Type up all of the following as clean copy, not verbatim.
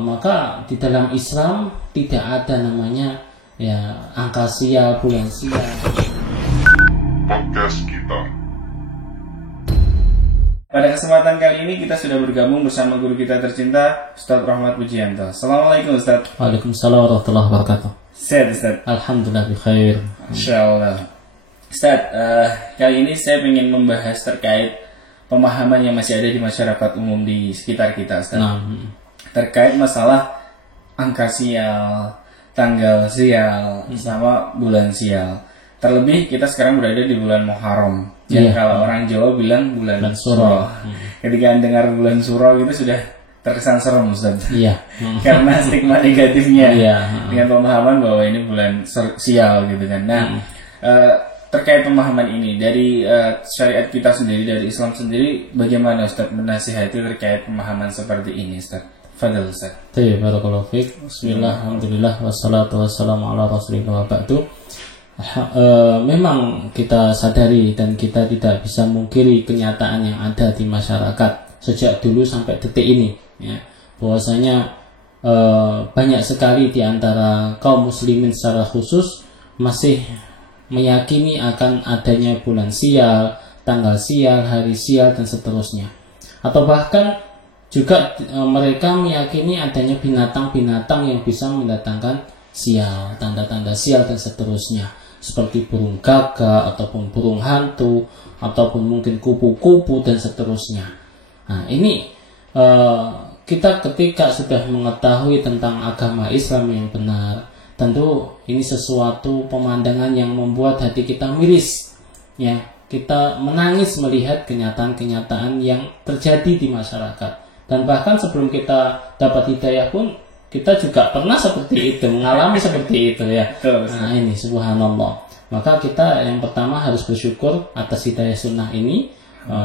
Maka di dalam Islam tidak ada namanya ya angka sial, bulan sial. Podcast kita. Pada kesempatan kali ini kita sudah bergabung bersama guru kita tercinta Ustadz Rahmat Pujianto. Assalamualaikum Ustadz. Waalaikumsalam warahmatullahi wabarakatuh. Sehat Ustadz? Alhamdulillah bikhair. Insyaallah. Ustadz, kali ini saya ingin membahas terkait pemahaman yang masih ada di masyarakat umum di sekitar kita Ustadz. Terkait masalah angka sial, tanggal sial, sama bulan sial. Terlebih kita sekarang berada di bulan Muharram. Yang kalau orang Jawa bilang bulan Suro. Ketika dengar bulan Suro itu sudah terkesan serem Ustaz. Karena stigma negatifnya dengan pemahaman bahwa ini bulan sial gitu kan. Nah, terkait pemahaman ini dari syariat kita sendiri, dari Islam sendiri, bagaimana Ustaz menasihati terkait pemahaman seperti ini Ustaz? Fadhil Ustaz. Barakallahu fiik. Bismillah, alhamdulillah, wassalatu wassalamu ala rasulillah wa ba'du. Memang kita sadari dan kita tidak bisa mungkiri kenyataan yang ada di masyarakat sejak dulu sampai detik ini, ya, bahwasanya banyak sekali di antara kaum muslimin secara khusus masih meyakini akan adanya bulan sial, tanggal sial, hari sial dan seterusnya, atau bahkan juga mereka meyakini adanya binatang-binatang yang bisa mendatangkan sial, tanda-tanda sial dan seterusnya, seperti burung gagak ataupun burung hantu ataupun mungkin kupu-kupu dan seterusnya. Nah, ini kita ketika sudah mengetahui tentang agama Islam yang benar, tentu ini sesuatu pemandangan yang membuat hati kita miris, ya, kita menangis melihat kenyataan-kenyataan yang terjadi di masyarakat. Dan bahkan sebelum kita dapat hidayah pun kita juga pernah seperti itu, mengalami seperti itu, ya. Nah, ini subhanallah. Maka kita yang pertama harus bersyukur atas hidayah sunnah ini,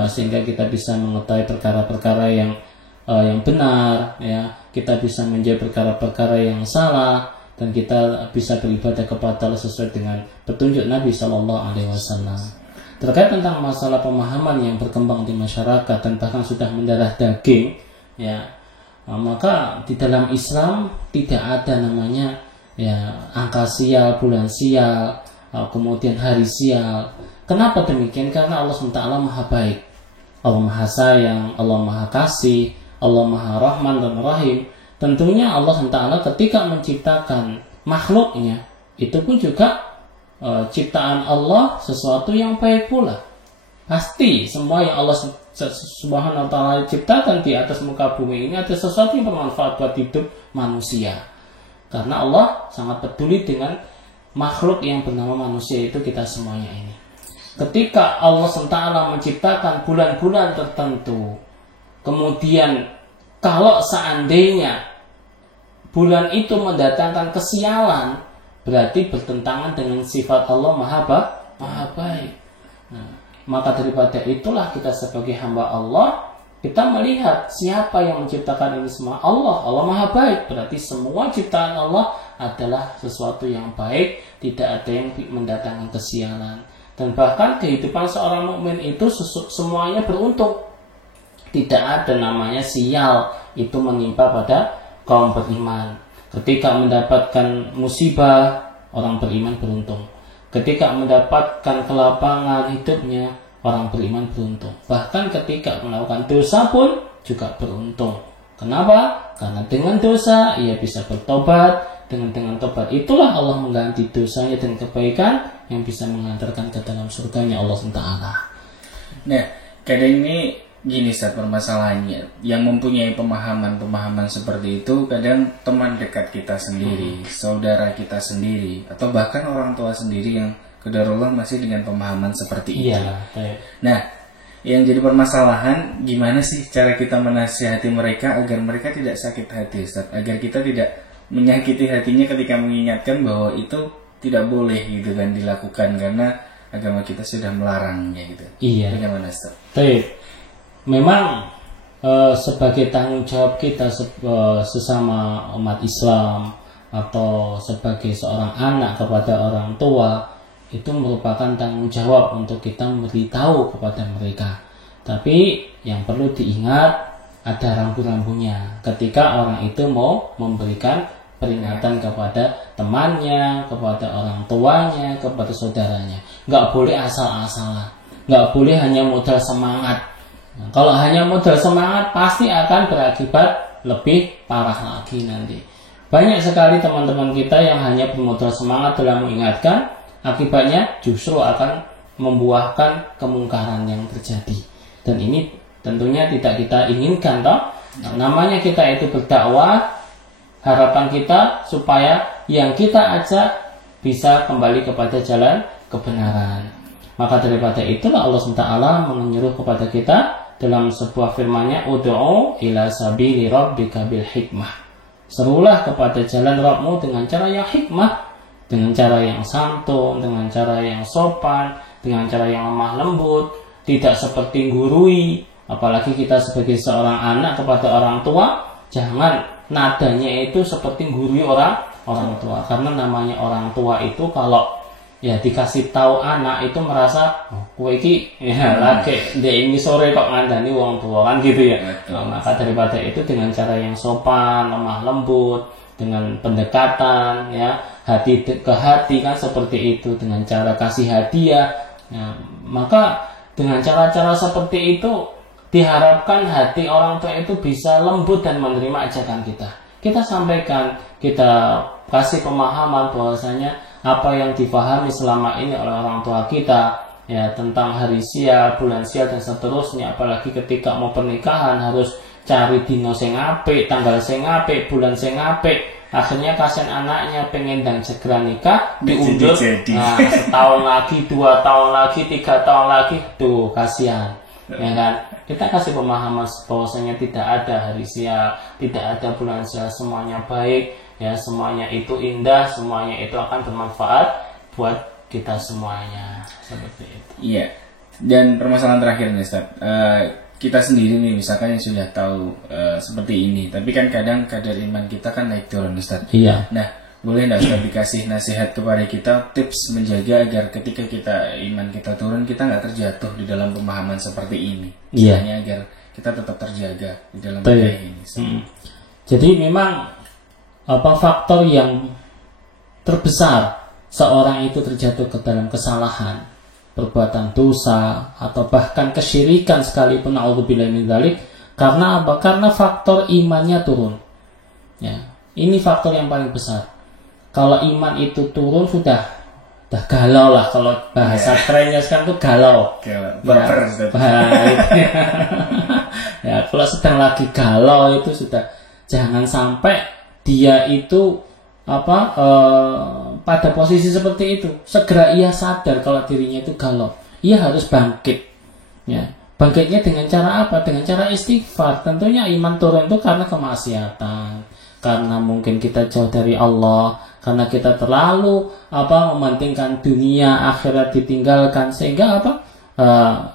sehingga kita bisa mengetahui perkara-perkara yang benar, ya. Kita bisa menjauhi perkara-perkara yang salah, dan kita bisa beribadah kepada Allah sesuai dengan petunjuk Nabi Sallallahu Alaihi Wasallam. Terkait tentang masalah pemahaman yang berkembang di masyarakat dan bahkan sudah mendarah daging, ya. Maka di dalam Islam tidak ada namanya ya angka sial, bulan sial, kemudian hari sial. Kenapa demikian? Karena Allah SWT Maha baik, Allah Maha sayang, Allah Maha kasih, Allah Maha Rahman dan Rahim. Tentunya Allah SWT ketika menciptakan makhluknya, itu pun juga ciptaan Allah sesuatu yang baik pula. Pasti semua yang Allah Subhanahu wa ta'ala ciptakan di atas muka bumi ini ada sesuatu yang bermanfaat buat hidup manusia. Karena Allah sangat peduli dengan makhluk yang bernama manusia, itu kita semuanya ini. Ketika Allah SWT menciptakan bulan-bulan tertentu, kemudian kalau seandainya bulan itu mendatangkan kesialan, berarti bertentangan dengan sifat Allah Maha baik. Nah, maka daripada itulah kita sebagai hamba Allah, kita melihat siapa yang menciptakan ini semua. Allah Maha baik, berarti semua ciptaan Allah adalah sesuatu yang baik, tidak ada yang mendatangkan kesialan. Dan bahkan kehidupan seorang mukmin itu semuanya beruntung. Tidak ada namanya sial itu menimpa pada kaum beriman. Ketika mendapatkan musibah, orang beriman beruntung. Ketika mendapatkan kelapangan hidupnya, orang beriman beruntung. Bahkan ketika melakukan dosa pun juga beruntung. Kenapa? Karena dengan dosa ia bisa bertobat. Dengan tobat itulah Allah mengganti dosanya dan kebaikan yang bisa mengantarkan ke dalam surganya Allah SWT. Nah, kadang ini gini Ustaz permasalahannya, yang mempunyai pemahaman seperti itu kadang teman dekat kita sendiri, saudara kita sendiri, atau bahkan orang tua sendiri yang qadarullah masih dengan pemahaman seperti itu. Nah, yang jadi permasalahan gimana sih cara kita menasihati mereka agar mereka tidak sakit hati Ustaz, agar kita tidak menyakiti hatinya ketika mengingatkan bahwa itu tidak boleh gitu kan dilakukan karena agama kita sudah melarangnya gitu. Bagaimana Ustaz? Memang sebagai tanggung jawab kita sesama umat Islam atau sebagai seorang anak kepada orang tua, itu merupakan tanggung jawab untuk kita memberitahu kepada mereka. Tapi yang perlu diingat, ada rambu-rambunya ketika orang itu mau memberikan peringatan kepada temannya, kepada orang tuanya, kepada saudaranya. Nggak boleh asal-asalan, nggak boleh hanya modal semangat. Nah, kalau hanya modal semangat pasti akan berakibat lebih parah lagi nanti. Banyak sekali teman-teman kita yang hanya bermodal semangat dalam mengingatkan, akibatnya justru akan membuahkan kemungkaran yang terjadi. Dan ini tentunya tidak kita inginkan toh. Nah, namanya kita itu berdakwah, harapan kita supaya yang kita ajak bisa kembali kepada jalan kebenaran. Maka daripada itulah Allah SWT menyuruh kepada kita dalam sebuah firman-Nya, ud'u ila sabili rabbika bil hikmah. Serulah kepada jalan Rabbmu dengan cara yang hikmah, dengan cara yang santun, dengan cara yang sopan, dengan cara yang lemah lembut, tidak seperti gurui. Apalagi kita sebagai seorang anak kepada orang tua, jangan nadanya itu seperti gurui orang tua. Karena namanya orang tua itu kalau ya dikasih tahu anak itu merasa kowe iki ya lagi dia ini sore kok ngandani wong tua kan gitu ya. Maka daripada itu dengan cara yang sopan, lemah lembut, dengan pendekatan ya hati ke hati kan seperti itu, dengan cara kasih hadiah. Ya, maka dengan cara-cara seperti itu diharapkan hati orang tua itu bisa lembut dan menerima ajakan kita. Kita sampaikan, kita kasih pemahaman bahwasanya apa yang dipahami selama ini oleh orang tua kita ya tentang hari sial, bulan sial dan seterusnya, apalagi ketika mau pernikahan harus cari dino sing apik, tanggal sing apik, bulan sing apik. Akhirnya kasihan anaknya pengen dan segera nikah diundur. Nah, setahun lagi, 2 tahun lagi, 3 tahun lagi, tuh kasihan. Ya kan? Kita kasih pemahaman bahwasanya tidak ada hari sial, tidak ada bulan sial, semuanya baik, ya semuanya itu indah, semuanya itu akan bermanfaat buat kita semuanya. Seperti itu. Iya. Dan permasalahan terakhir nih, Ustaz. Kita sendiri nih misalkan yang sudah tahu seperti ini, tapi kan kadang kadar iman kita kan naik turun, Ustaz. Iya. Nah, boleh nggak Ustaz dikasih nasihat kepada kita, tips menjaga agar ketika kita iman kita turun kita nggak terjatuh di dalam pemahaman seperti ini. Iya. Agar kita tetap terjaga di dalam budaya ini. Jadi memang faktor yang terbesar seorang itu terjatuh ke dalam kesalahan, perbuatan dosa atau bahkan kesyirikan sekalipun, a'udzubillahi min dzalik, karena apa? Karena faktor imannya turun. Ya, ini faktor yang paling besar. Kalau iman itu turun sudah galau lah, kalau bahasa kerennya sekarang itu galau. Baper. Ya, kalau sedang lagi galau itu sudah jangan sampai dia itu pada posisi seperti itu. Segera ia sadar kalau dirinya itu galau. Ia harus bangkit. Ya, bangkitnya dengan cara apa? Dengan cara istighfar. Tentunya iman turun itu karena kemaksiatan, karena mungkin kita jauh dari Allah, karena kita terlalu mementingkan dunia, akhirat ditinggalkan, sehingga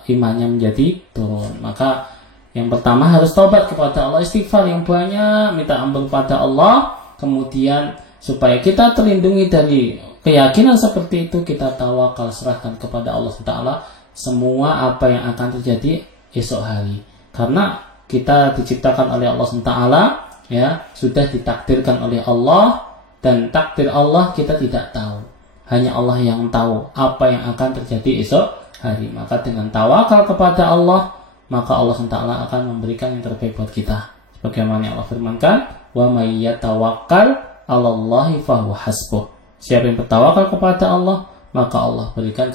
imannya menjadi turun. Maka yang pertama harus taubat kepada Allah, istighfar yang banyak, minta ampun kepada Allah. Kemudian supaya kita terlindungi dari keyakinan seperti itu, kita tawakal, serahkan kepada Allah Taala semua apa yang akan terjadi esok hari. Karena kita diciptakan oleh Allah Taala, ya sudah ditakdirkan oleh Allah, dan takdir Allah kita tidak tahu. Hanya Allah yang tahu apa yang akan terjadi esok hari. Maka dengan tawakal kepada Allah, maka Allah SWT akan memberikan yang terbaik buat kita. Sebagaimana Allah firmankan, wa may yatawakkal 'alallahi fahuwa hasbuh. Siapa yang bertawakal kepada Allah, maka Allah berikan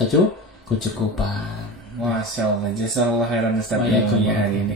kecukupan. Masya Allah, jazakallahu khairan Ustaz hari ini.